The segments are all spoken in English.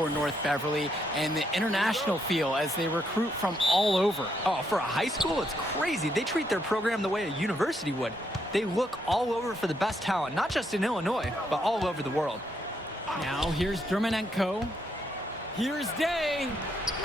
for North Beverly and the international feel as they recruit from all over. Oh, for a high school, it's crazy. They treat their program the way a university would. They look all over for the best talent, not just in Illinois, but all over the world. Now here's Dermonenko. Here's Day.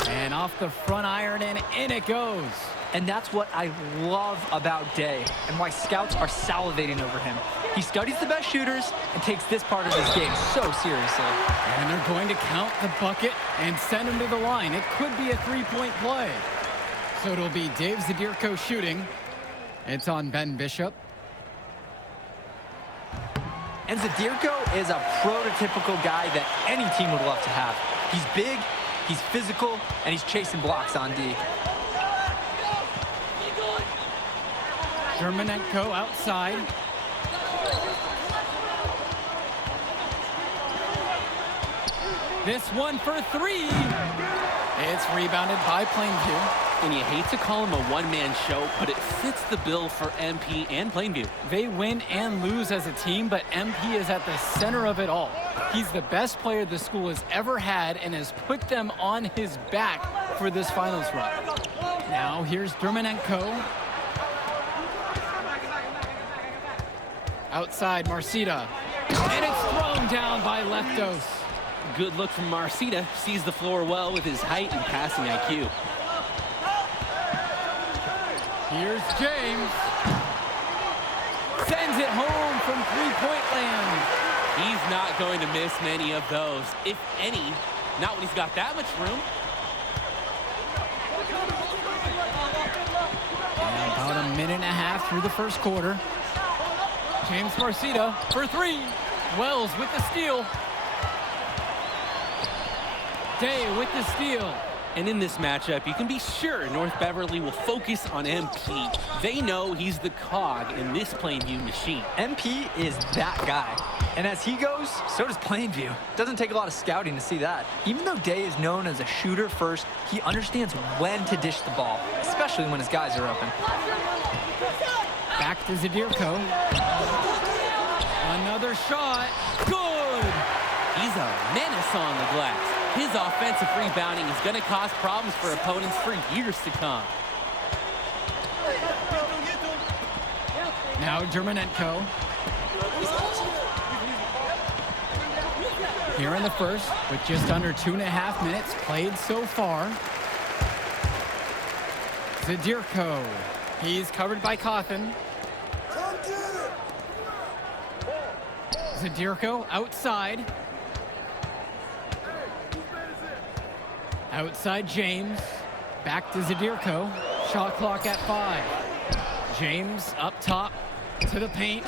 And off the front iron, and in it goes. And that's what I love about Day and why scouts are salivating over him. He studies the best shooters and takes this part of his game so seriously. And they're going to count the bucket and send him to the line. It could be a three-point play. So it'll be Dave Zadirko shooting. It's on Ben Bishop. And Zadirko is a prototypical guy that any team would love to have. He's big, he's physical, and he's chasing blocks on D. Dermonenko outside. This one for three. It's rebounded by Plainview. And you hate to call him a one-man show, but it fits the bill for MP and Plainview. They win and lose as a team, but MP is at the center of it all. He's the best player the school has ever had and has put them on his back for this finals run. Now here's Dermonenko. Outside Marcita. And it's thrown down by Leftos. Good look from Marcita. Sees the floor well with his height and passing IQ. Here's James. Sends it home from three-point land. He's not going to miss many of those, if any. Not when he's got that much room. And about a minute and a half through the first quarter. James Marcita for three. Wells with the steal. Day with the steal. And in this matchup, you can be sure North Beverly will focus on MP. They know he's the cog in this Plainview machine. MP is that guy. And as he goes, so does Plainview. Doesn't take a lot of scouting to see that. Even though Day is known as a shooter first, he understands when to dish the ball, especially when his guys are open. Back to Zadirko. Another shot. Good! He's a menace on the glass. His offensive rebounding is going to cause problems for opponents for years to come. Now Dermonenko. Here in the first, with just under 2.5 minutes played so far. Zadirko. He's covered by Cawthon. Zadirko outside. Outside James. Back to Zadirko. Shot clock at 5. James up top to the paint.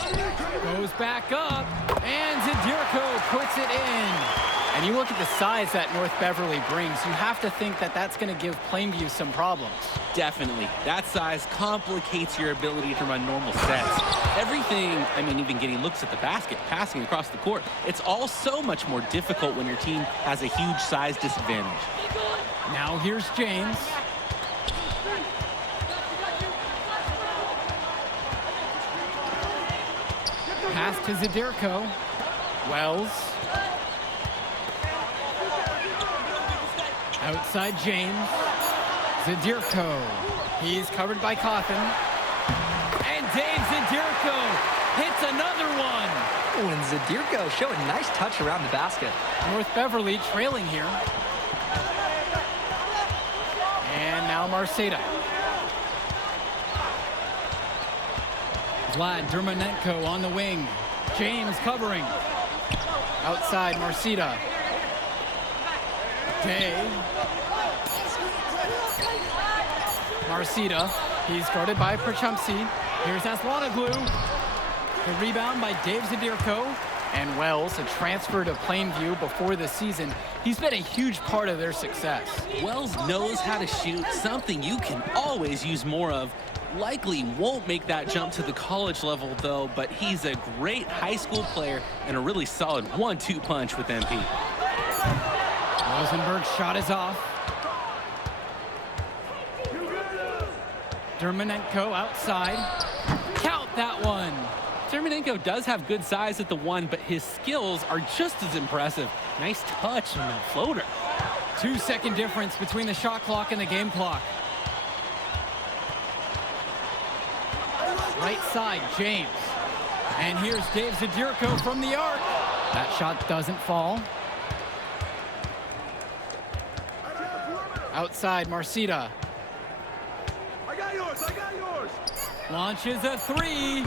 Goes back up. And Zadirko puts it in. And you look at the size that North Beverly brings, you have to think that that's going to give Plainview some problems. Definitely. That size complicates your ability to run normal sets. Everything, I mean, even getting looks at the basket, passing across the court, it's all so much more difficult when your team has a huge size disadvantage. Now here's James. Pass to Zadirko. Wells. Outside James. Zadirko. He's covered by Cawthon. And Dave Zadirko hits another one. Oh, and Zadirko showing a nice touch around the basket. North Beverly trailing here. And now Marcita. Vlad Dermonenko on the wing. James covering. Outside Marcita. Day. Marcita. He's guarded by Perchumsey. Here's Aslanoglu. The rebound by Dave Zadirko. And Wells, a transfer to Plainview before the season. He's been a huge part of their success. Wells knows how to shoot, something you can always use more of. Likely won't make that jump to the college level, though, but he's a great high school player and a really solid 1-2 punch with MP. Rosenberg's shot is off. Dermonenko outside. Count that one. Dermonenko does have good size at the 1, but his skills are just as impressive. Nice touch on that floater. 2-second difference between the shot clock and the game clock. Right side, James. And here's Dave Zadirko from the arc. That shot doesn't fall. Outside, Marcita. I got yours. Launches a 3.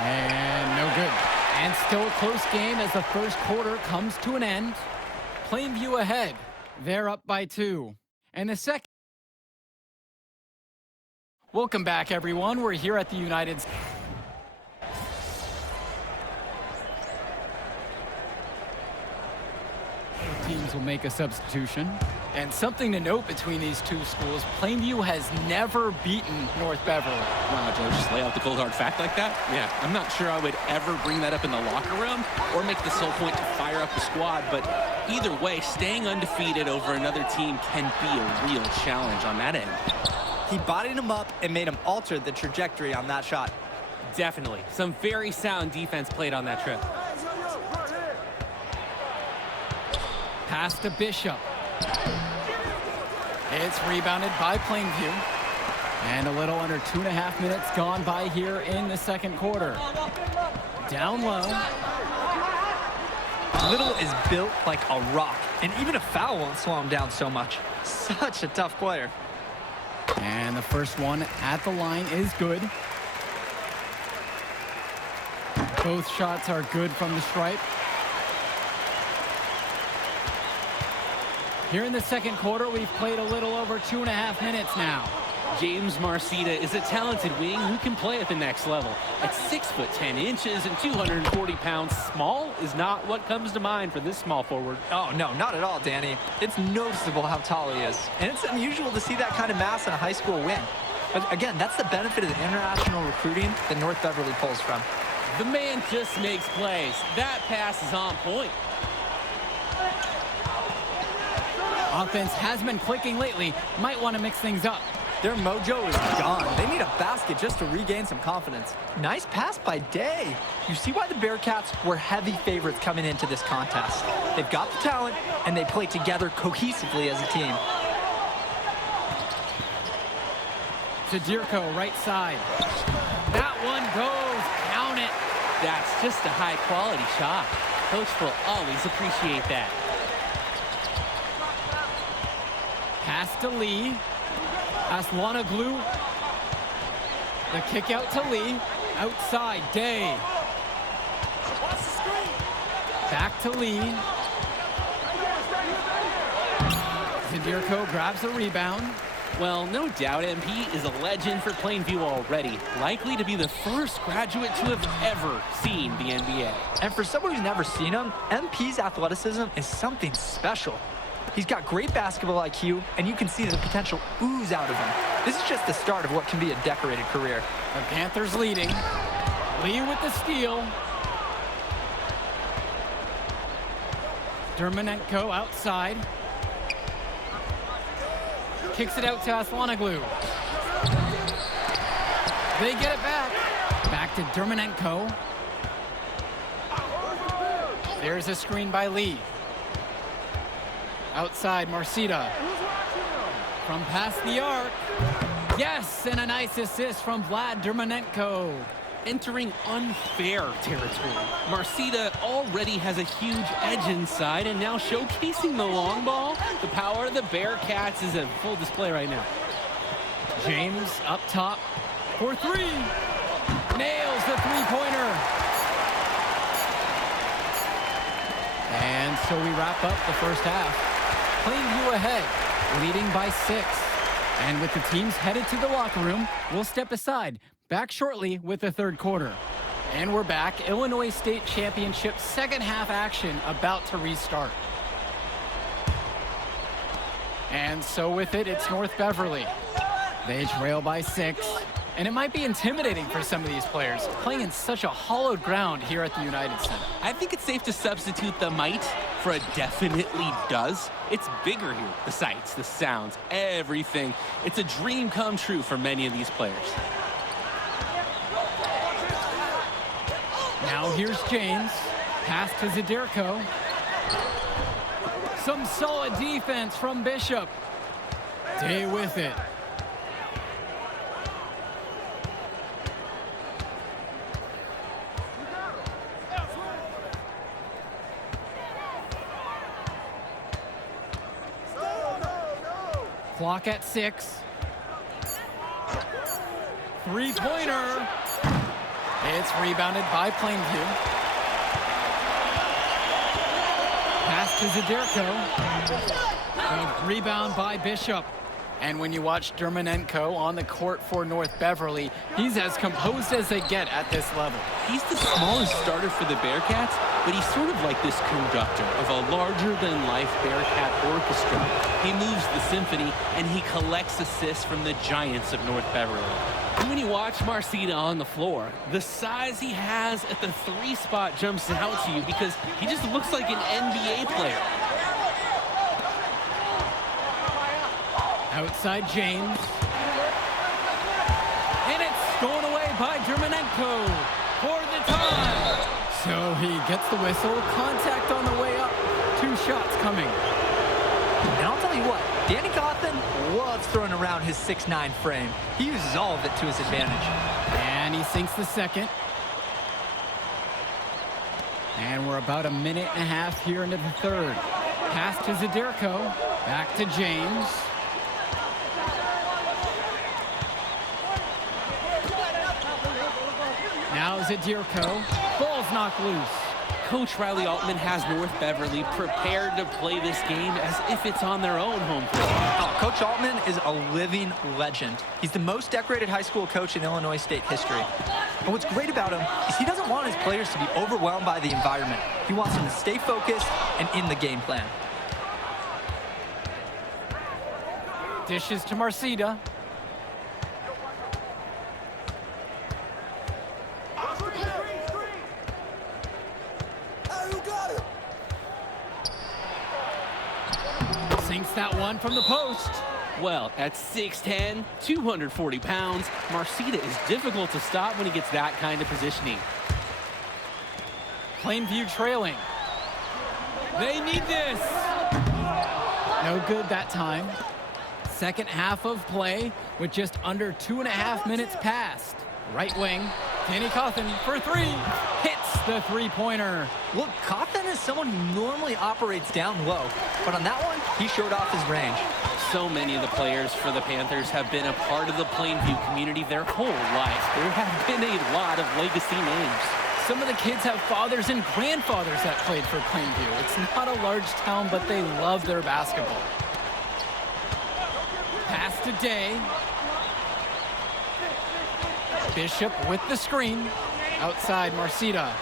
And no good. And still a close game as the first quarter comes to an end. Plainview ahead. They're up by 2. And the second. Welcome back, everyone. We're here at the United States. Teams will make a substitution. And something to note between these two schools, Plainview has never beaten North Beverly. Wow, Joe, just lay out the cold hard fact like that? Yeah, I'm not sure I would ever bring that up in the locker room or make the sole point to fire up the squad, but either way, staying undefeated over another team can be a real challenge on that end. He bodied him up and made him alter the trajectory on that shot. Definitely. Some very sound defense played on that trip. Pass to Bishop. It's rebounded by Plainview. And a little under 2.5 minutes gone by here in the second quarter. Down low. Little is built like a rock, and even a foul won't slow him down so much. Such a tough player. And the first one at the line is good. Both shots are good from the stripe. Here in the second quarter, we've played a little over 2.5 minutes now. James Marcita is a talented wing who can play at the next level. At 6'10" and 240 pounds, small is not what comes to mind for this small forward. Oh, no, not at all, Danny. It's noticeable how tall he is, and it's unusual to see that kind of mass in a high school win. But again, that's the benefit of the international recruiting that North Beverly pulls from. The man just makes plays. That pass is on point. Offense has been clicking lately. Might want to mix things up. Their mojo is gone. They need a basket just to regain some confidence. Nice pass by Day. You see why the Bearcats were heavy favorites coming into this contest. They've got the talent, and they play together cohesively as a team. Zadirko, right side. That one goes. Count it. That's just a high-quality shot. Coach will always appreciate that. Pass to Lee. Aslanoglu. The kick out to Lee. Outside, Day. Back to Lee. Zadirko grabs the rebound. Well, no doubt MP is a legend for Plainview already. Likely to be the first graduate to have ever seen the NBA. And for someone who's never seen him, MP's athleticism is something special. He's got great basketball IQ, and you can see the potential ooze out of him. This is just the start of what can be a decorated career. The Panthers leading. Lee with the steal. Dermonenko outside. Kicks it out to Aslanoglu. They get it back. Back to Dermonenko. There's a screen by Lee. Outside, Marcita. From past the arc. Yes, and a nice assist from Vlad Dermonenko. Entering unfair territory. Marcita already has a huge edge inside, and now showcasing the long ball. The power of the Bearcats is in full display right now. James up top for 3. Nails the three-pointer. And so we wrap up the first half. Plainview ahead, leading by 6. And with the teams headed to the locker room, we'll step aside. Back shortly with the third quarter. And we're back. Illinois State Championship second half action about to restart. And so with it, it's North Beverly. They trail by 6. And it might be intimidating for some of these players, playing in such a hollowed ground here at the United Center. I think it's safe to substitute the might for a definitely does. It's bigger here. The sights, the sounds, everything. It's a dream come true for many of these players. Now here's James. Pass to Zadirko. Some solid defense from Bishop. Day with it. Clock at 6. Three-pointer. It's rebounded by Plainview. Pass to Zadirko. A rebound by Bishop. And when you watch Dermanenko on the court for North Beverly, he's as composed as they get at this level. He's the smallest starter for the Bearcats, but he's sort of like this conductor of a larger-than-life Bearcat orchestra. He moves the symphony, and he collects assists from the giants of North Beverly. And when you watch Marcita on the floor, the size he has at the 3-spot jumps out to you because he just looks like an NBA player. Outside James. And it's stolen away by Dermanenko for the tie. So he gets the whistle. Contact on the way up. 2 shots coming. And I'll tell you what, Danny Cawthon loves throwing around his 6'9" frame. He uses all of it to his advantage. And he sinks the second. And we're about a minute and a half here into the third. Pass to Zadirko. Back to James. Now Zadirko. Ball's knocked loose. Coach Riley Altman has North Beverly prepared to play this game as if it's on their own home court. Oh, Coach Altman is a living legend. He's the most decorated high school coach in Illinois State history. And what's great about him is he doesn't want his players to be overwhelmed by the environment. He wants them to stay focused and in the game plan. Dishes to Marcita. Sinks that one from the post. Well, at 6'10", 240 pounds, Marcita is difficult to stop when he gets that kind of positioning. Plainview trailing. They need this. No good that time. Second half of play with just under 2.5 minutes passed. Right wing, Danny Cawthon for 3. Hits the three-pointer. Look, Cawthon is someone who normally operates down low, but on that one, he showed off his range. So many of the players for the Panthers have been a part of the Plainview community their whole life. There have been a lot of legacy names. Some of the kids have fathers and grandfathers that played for Plainview. It's not a large town, but they love their basketball. Pass to Day. Bishop with the screen. Outside Marcita.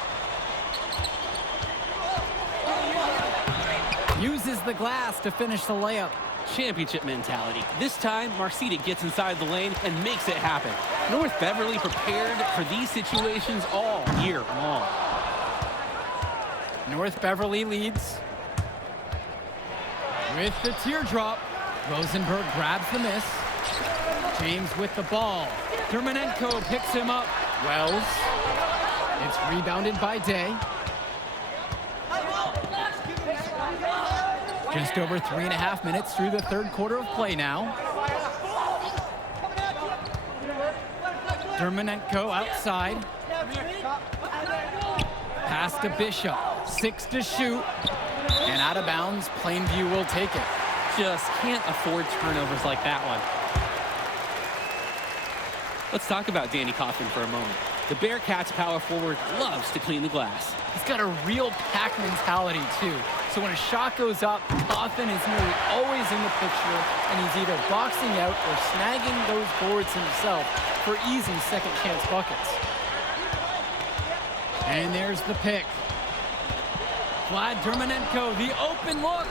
Uses the glass to finish the layup. Championship mentality. This time, Marcita gets inside the lane and makes it happen. North Beverly prepared for these situations all year long. North Beverly leads. With the teardrop, Rosenberg grabs the miss. James with the ball. Dermanenko picks him up. Wells. It's rebounded by Day. Just over 3.5 minutes through the third quarter of play now. Dermanenko outside. Pass to Bishop. 6 to shoot. And out of bounds, Plainview will take it. Just can't afford turnovers like that one. Let's talk about Danny Cawthon for a moment. The Bearcats power forward loves to clean the glass. He's got a real pack mentality, too. So when a shot goes up, Cawthon is nearly always in the picture, and he's either boxing out or snagging those boards himself for easy second-chance buckets. And there's the pick. Vlad Dermanenko, the open look.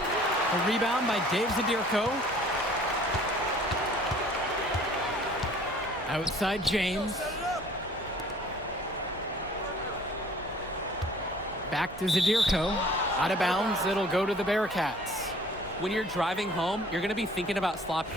The rebound by Dave Zadirko. Outside James. Back to Zadirko. Out of bounds, it'll go to the Bearcats. When you're driving home, you're going to be thinking about slop.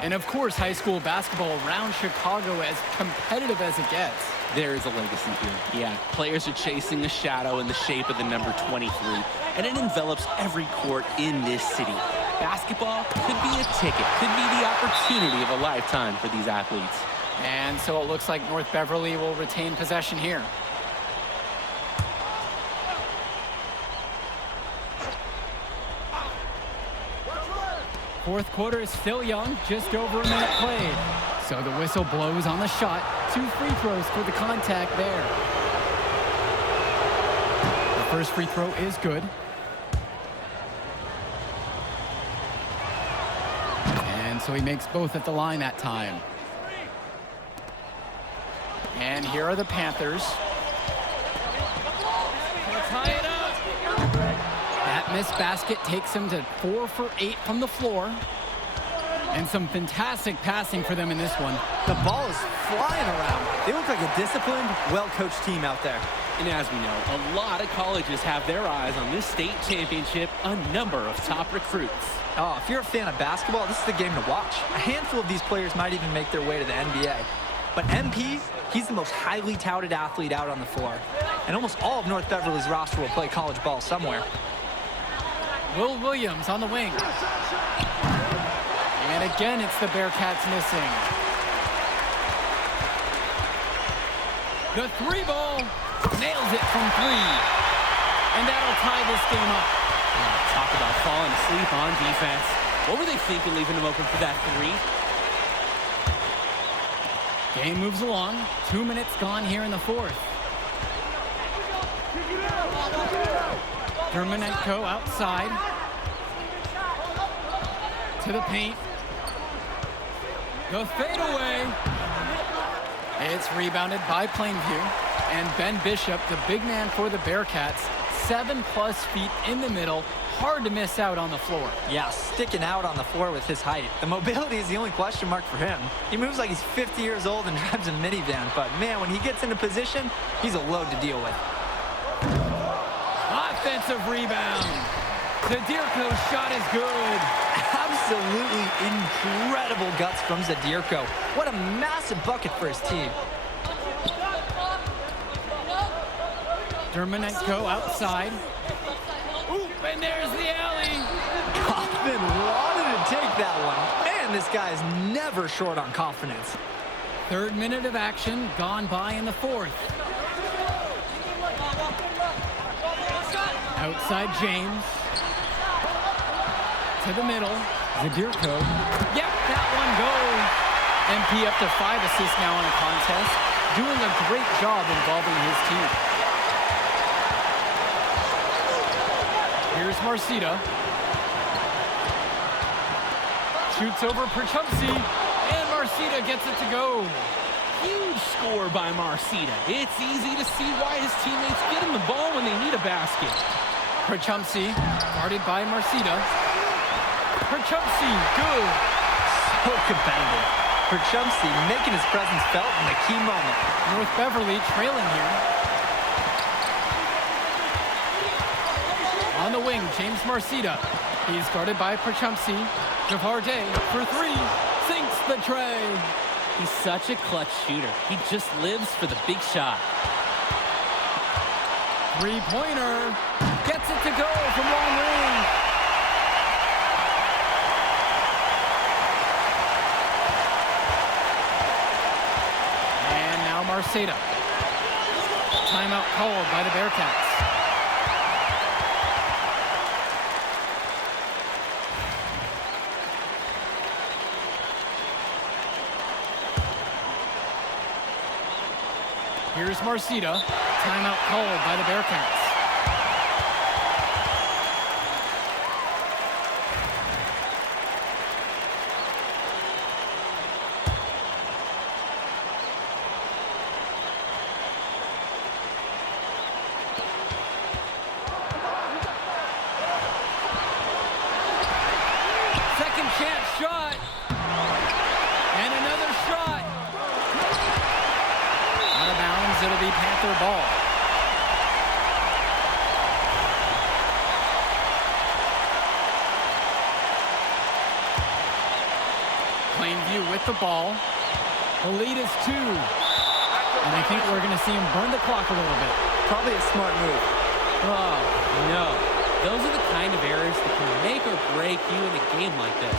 And of course, high school basketball around Chicago as competitive as it gets. There is a legacy here. Yeah, players are chasing a shadow in the shape of the number 23, and it envelops every court in this city. Basketball could be a ticket, could be the opportunity of a lifetime for these athletes. And so it looks like North Beverly will retain possession here. Fourth quarter is still young, just over a minute played. So the whistle blows on the shot. 2 free throws for the contact there. The first free throw is good. And so he makes both at the line that time. And here are the Panthers. Gonna tie it up. That missed basket takes him to 4 for 8 from the floor. And some fantastic passing for them in this one. The ball is flying around. They look like a disciplined, well-coached team out there. And as we know, a lot of colleges have their eyes on this state championship, a number of top recruits. Oh, if you're a fan of basketball, this is the game to watch. A handful of these players might even make their way to the NBA. But MP, he's the most highly touted athlete out on the floor. And almost all of North Beverly's roster will play college ball somewhere. Will Williams on the wing. And again, it's the Bearcats missing. The 3 ball nails it from 3. And that'll tie this game up. Talk about falling asleep on defense. What were they thinking leaving him open for that 3? Game moves along. 2 minutes gone here in the fourth. Dermonenko outside. To the paint. The fadeaway. It's rebounded by Plainview. And Ben Bishop, the big man for the Bearcats, 7+ feet in the middle. Hard to miss out on the floor. Yeah, sticking out on the floor with his height. The mobility is the only question mark for him. He moves like he's 50 years old and drives a minivan, but man, when he gets into position, he's a load to deal with. Offensive rebound. Zadirko's shot is good. Absolutely incredible guts from Zadirko. What a massive bucket for his team. Dermonenko outside. Oop, and there's the alley. Kaufman wanted to take that one. Man, this guy is never short on confidence. 3rd minute of action gone by in the fourth. Outside James. To the middle. Zadirko. Yep, that one goes. MP up to 5 assists now in a contest. Doing a great job involving his team. Here's Marcita. Shoots over Perchumsey. And Marcita gets it to go. Huge score by Marcita. It's easy to see why his teammates get him the ball when they need a basket. Perchumsey, guarded by Marcita. Perchumsey, good. So competitive. Perchumsey making his presence felt in the key moment. North Beverly trailing here. On the wing, James Marcita. He's guarded by Perchumsey. Javarde for 3. Sinks the tray. He's such a clutch shooter. He just lives for the big shot. 3-pointer. Gets it to go from long range. And now Marcita. Timeout called by the Bearcats. Here's Marcita. Timeout called by the Bearcats. Second chance shot. And another shot. Out of bounds, it'll be Panther ball. with the ball. The lead is 2. And I think we're going to see him burn the clock a little bit. Probably a smart move. Oh, no. Those are the kind of errors that can make or break you in a game like this.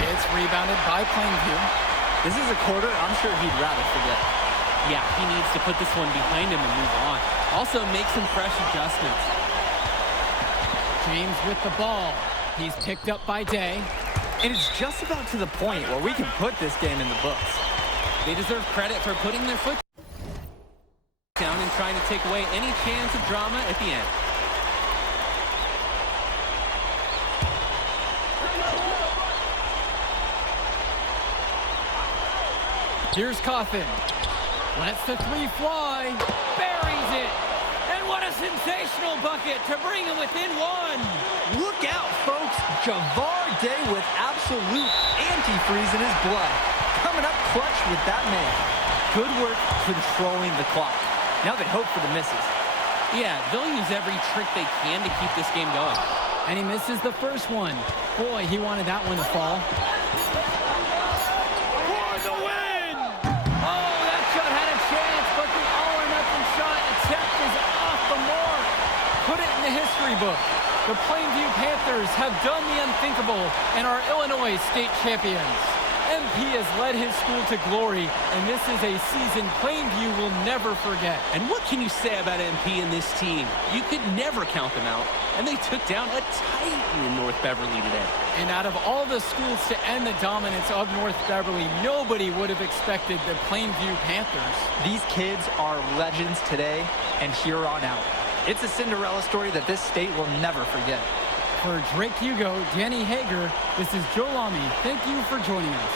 It's rebounded by Plainview. This is a quarter I'm sure he'd rather forget. Yeah, he needs to put this one behind him and move on. Also, make some fresh adjustments. James with the ball. He's picked up by Day. And it's just about to the point where we can put this game in the books. They deserve credit for putting their foot down and trying to take away any chance of drama at the end. Here's Coffin. Lets the 3 fly. Buries it. And what a sensational bucket to bring him within 1. Look out, folks. Javar Day with absolute antifreeze in his blood. Coming up clutch with that man. Good work controlling the clock. Now they hope for the misses. Yeah, they'll use every trick they can to keep this game going. And he misses the first one. Boy, he wanted that one to fall. For the win! Oh, that shot had a chance, but the all-or-nothing shot attempt is off the mark. Put it in the history book. The Plainview Panthers have done the unthinkable and are Illinois state champions. MP has led his school to glory, and this is a season Plainview will never forget. And what can you say about MP and this team? You could never count them out, and they took down a titan in North Beverly today. And out of all the schools to end the dominance of North Beverly, nobody would have expected the Plainview Panthers. These kids are legends today and here on out. It's a Cinderella story that this state will never forget. For Drake Hugo, Danny Hager, this is Joe Lamy. Thank you for joining us.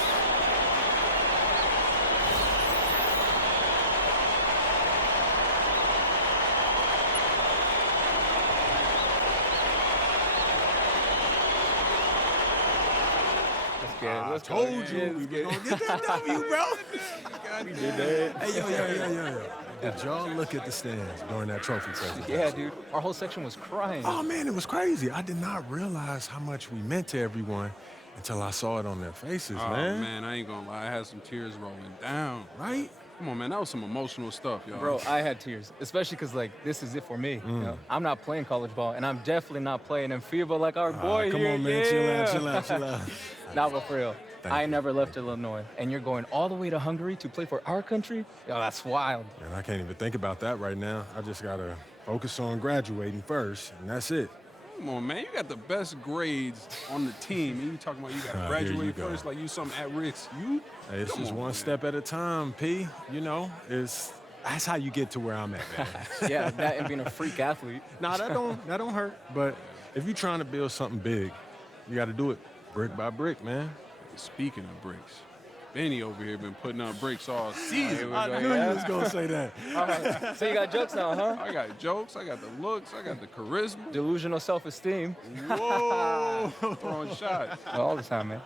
I told you we were gonna get that W, bro. We did that. Hey, yo. Did y'all look at the stands during that trophy presentation? Yeah, dude. Our whole section was crying. Oh, man, it was crazy. I did not realize how much we meant to everyone until I saw it on their faces, Oh, man. man, I ain't gonna lie. I had some tears rolling down. Right? Come on, man. That was some emotional stuff, y'all. Bro, I had tears, especially because, like, this is it for me. You know? I'm not playing college ball, and I'm definitely not playing in FIBA like our boy come here. on, man. Yeah. Chill out. Nah, but for real. Thank I you. never left Illinois, and you're going all the way to Hungary to play for our country? Yo, that's wild. And I can't even think about that right now. I just got to focus on graduating first, and that's it. Come on, man. You got the best grades on the team, and you talking about you got to Here graduate you go. first like you something at risk. You? Hey, it's Come just on, one man. step at a time, P. You know, that's how you get to where I'm at, man. Yeah, that and being a freak athlete. Nah, that don't hurt. But if you're trying to build something big, you got to do it brick by brick, man. Speaking of bricks, Benny over here been putting up bricks all season. I knew you was gonna say that. All right, so you got jokes now, huh? I got jokes. I got the looks. I got the charisma. Delusional self-esteem. Whoa! Throwing shots. All the time, man.